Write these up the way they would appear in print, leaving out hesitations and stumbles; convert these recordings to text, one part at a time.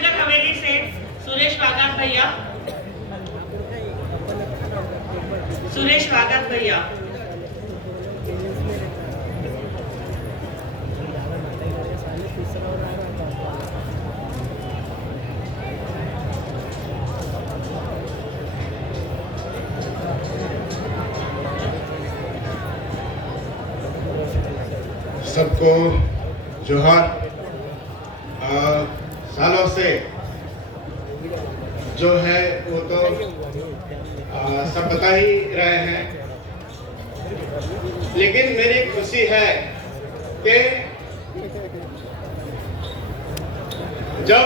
नगर हवेली से सुरेश वागात भैया, सुरेश वागात भैया। सबको जोहार। सालों से जो है वो तो सब बता ही रहे हैं, लेकिन मेरी खुशी है कि जब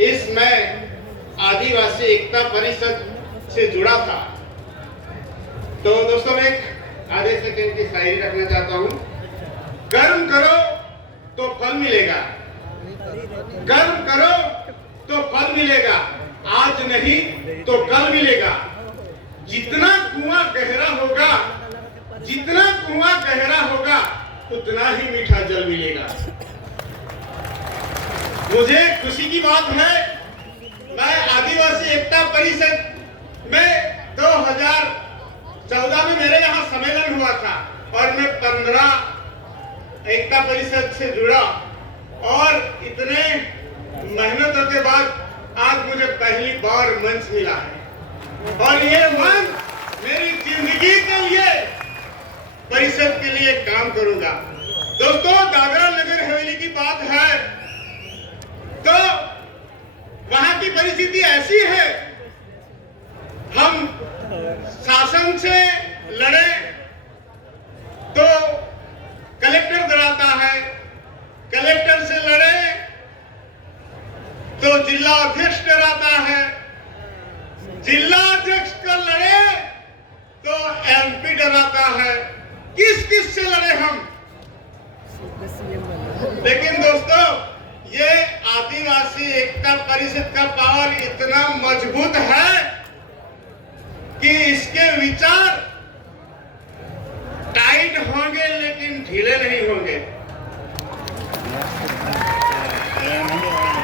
इस मैं आदिवासी एकता परिषद से जुड़ा था तो दोस्तों मैं एक आधे सेकंड की शायरी रखना चाहता हूँ। कर्म करो तो फल मिलेगा, कर्म करो तो फल मिलेगा, आज नहीं तो कल मिलेगा। जितना कुआं गहरा होगा, जितना कुआं गहरा होगा उतना ही मीठा जल मिलेगा। मुझे खुशी की बात है, मैं आदिवासी एकता परिषद में 2014 में मेरे यहाँ सम्मेलन हुआ था और मैं 15 एकता परिषद से जुड़ा और इतने मेहनतों के बाद आज मुझे पहली बार मंच मिला है और ये मंच मेरी जिंदगी के लिए परिषद के लिए काम करूंगा। दोस्तों, दादरा नगर हवेली की बात है तो वहां की परिस्थिति ऐसी है, हम शासन से लड़े तो कलेक्टर डराता है, कलेक्टर से लड़े तो जिला अध्यक्ष डराता है, जिला अध्यक्ष का लड़े तो एमपी डराता है। किस किस से लड़े हम? लेकिन दोस्तों, ये आदिवासी एकता परिषद का पावर इतना मजबूत है कि इसके विचार टाइट होंगे लेकिन ढीले नहीं होंगे।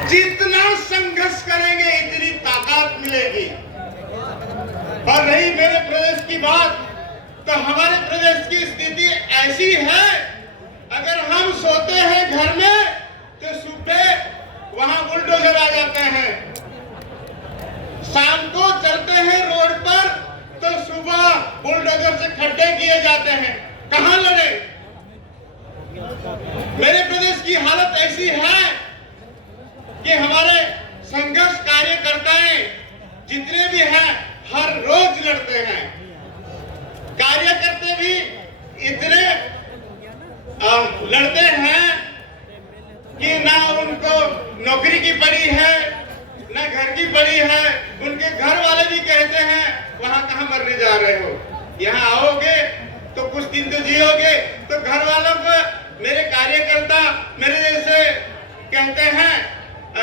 जितना संघर्ष करेंगे इतनी ताकत मिलेगी। और रही मेरे प्रदेश की बात, तो हमारे प्रदेश की स्थिति ऐसी है, अगर हम सोते हैं घर में तो सुबह वहां बुलडोजर आ जाते हैं, शाम को चलते हैं रोड पर तो सुबह बुलडोजर से खड्डे किए जाते हैं। कहां लड़े? मेरे प्रदेश की हालत ऐसी है कि हमारे संघर्ष कार्यकर्ताएं जितने भी हैं हर रोज लड़ते हैं। कार्यकर्ता भी इतने लड़ते हैं कि ना उनको नौकरी की पड़ी है ना घर की पड़ी है। उनके घर वाले भी कहते हैं वहां कहां मरने जा रहे हो, यहाँ आओगे तो कुछ दिन तो जियोगे। तो घर वालों को मेरे कार्यकर्ता मेरे जैसे कहते हैं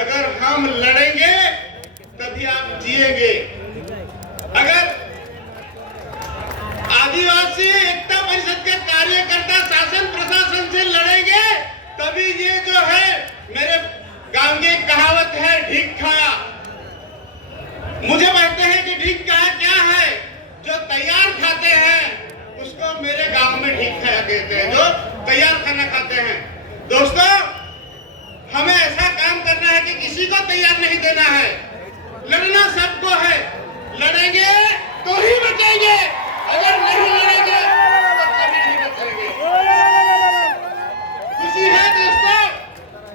अगर हम लड़ेंगे तभी आप जिएंगे। अगर आदिवासी एकता परिषद के कार्यकर्ता शासन प्रशासन से लड़ेंगे तभी ये जो है, मेरे गांव की कहावत है ढीक खाया। मुझे कहते हैं कि ढीक खाया क्या है? जो तैयार खाते हैं उसको मेरे गांव में ढीक खाया कहते हैं, जो तैयार खाना खाते हैं। दोस्तों, हमें ऐसा काम करना है कि किसी को तैयार नहीं देना है। लड़ना सबको है, लड़ेंगे तो ही बचेंगे, अगर नहीं लड़ेंगे तो कभी नहीं बचेंगे। खुशी है दोस्तों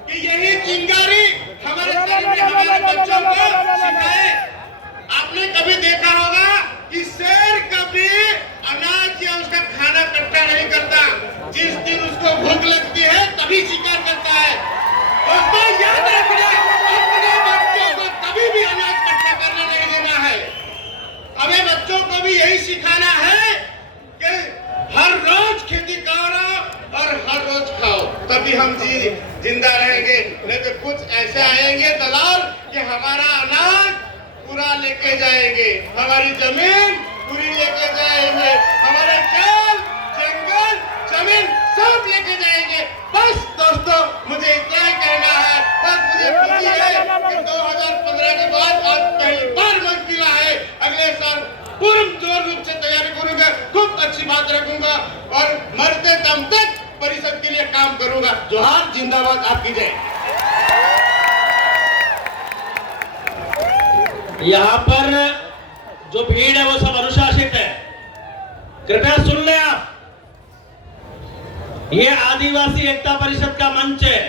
कि यही चिंगारी हमारे बच्चों को सिखाए। आपने कभी देखा होगा कि शेर कभी अनाज या उसका खाना इकट्ठा नहीं करता, जिस दिन उसको भूख लगती है तभी शिकार करता है। दोस्तों, याद रखना, अपने बच्चों को कभी भी अनाज इकट्ठा करने नहीं देना है। हमें बच्चों को भी यही सिखाना है कि हर रोज खेती करो और हर रोज खाओ, तभी हम जिंदा रहेंगे। नहीं तो कुछ ऐसे आएंगे दलाल कि हमारा अनाज पूरा लेके जाएंगे, हमारी जमीन पूरी लेके जाएंगे, हमारे खेल जंगल जमीन सब लेके जाएंगे। बस दोस्तों, मुझे इतना ही कहना है। बस मुझे खुशी है दम तक परिषद के लिए काम करूंगा। जोहार, जिंदाबाद, आपकी जय। यहाँ पर जो भीड़ है वो सब अनुशासित है, कृपया सुन ले आप। ये आदिवासी एकता परिषद का मंच है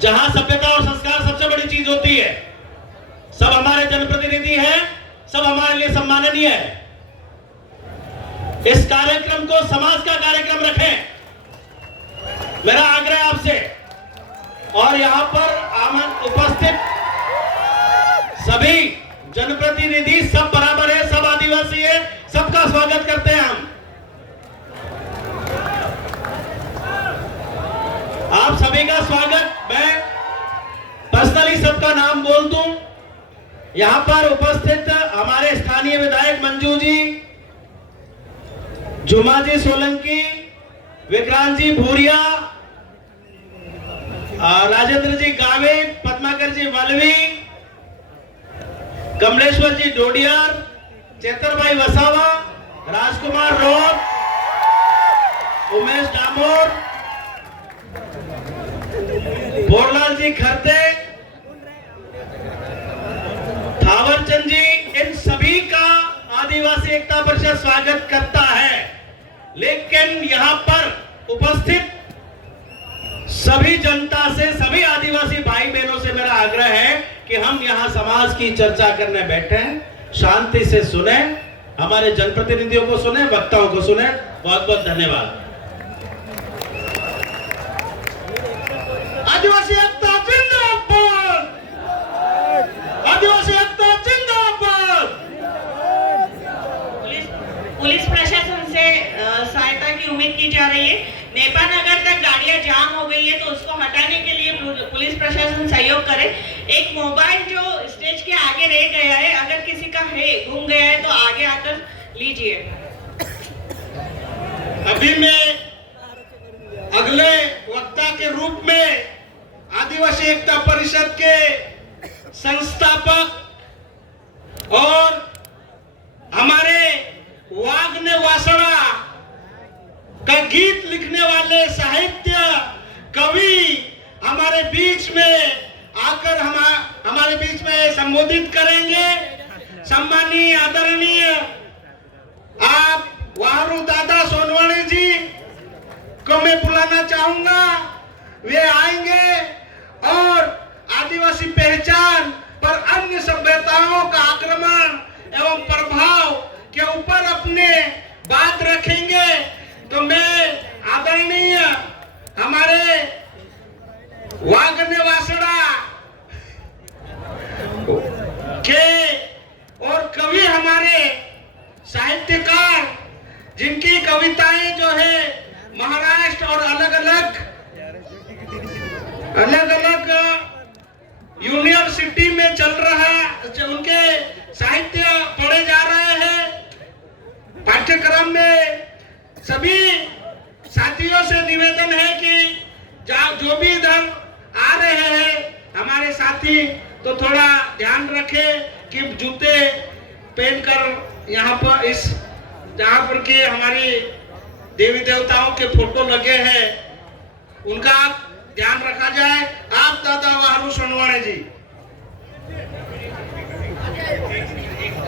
जहां सभ्यता और संस्कार सबसे बड़ी चीज होती है। सब हमारे जनप्रतिनिधि हैं, सब हमारे लिए सम्माननीय है। इस कार्यक्रम को समाज का कार्यक्रम रखें, मेरा आग्रह आपसे। और यहां पर उपस्थित सभी जनप्रतिनिधि सब बराबर है, सब आदिवासी है, सबका स्वागत करते हैं हम। आप सभी का स्वागत। मैं पर्सनली सबका नाम बोल दूं। यहां पर उपस्थित हमारे स्थानीय विधायक मंजू जी, जुमा जी सोलंकी, विक्रांत जी भूरिया, राजेंद्र जी गावे, पद्माकर जी वलवी, कमलेश्वर जी डोडियार, चेतर भाई वसावा, राजकुमार रोड, उमेश डामोर, बोरलाल जी खरते, थावरचंद जी, इन सभी का आदिवासी एकता परिषद स्वागत करता है। लेकिन यहां पर उपस्थित सभी जनता से, सभी आदिवासी भाई बहनों से मेरा आग्रह है कि हम यहां समाज की चर्चा करने बैठे हैं, शांति से सुने, हमारे जनप्रतिनिधियों को सुने, वक्ताओं को सुने। बहुत बहुत धन्यवाद। आदिवासी एकता जिंदाबाद, आदिवासी एकता जिंदाबाद। पुलिस प्रशासन से सहायता की उम्मीद की जा रही है। नेपा नगर तक गाड़ियां जाम हो गई है तो उसको हटाने के लिए पुलिस प्रशासन सहयोग करे। एक मोबाइल जो स्टेज के आगे रह गया है, अगर किसी का है, गुम गया है, तो आगे आकर लीजिए। अभी मैं अगले वक्ता के रूप में आदिवासी एकता परिषद के संस्थापक और हमारे वाग्ने वासड़ा का गीत लिखने वाले साहित्य कवि हमारे बीच में आकर हमारे बीच में संबोधित करेंगे। सम्मानीय आदरणीय आप वाहरू दादा सोनवाणी जी को मैं बुलाना चाहूंगा। वे आएंगे और आदिवासी पहचान पर अन्य सभ्यताओं का आक्रमण एवं प्रभाव के ऊपर अपने बात रखेंगे। तो मैं आदरणीय हमारे वाग्ने वासड़ा के और कवि हमारे साहित्यकार जिनकी कविताएं जो है महाराष्ट्र और अलग अलग यूनिवर्सिटी में चल रहा है, उनके साहित्य पढ़े जा रहे हैं पाठ्यक्रम में। सभी साथियों से निवेदन है कि जो भी इधर आ रहे हैं हमारे साथी, तो थोड़ा ध्यान रखें कि जूते पहनकर यहाँ पर इस जहाँ पर के हमारे देवी देवताओं के फोटो लगे हैं उनका ध्यान रखा जाए। आप दादा वाहरू सोनवाणी जी।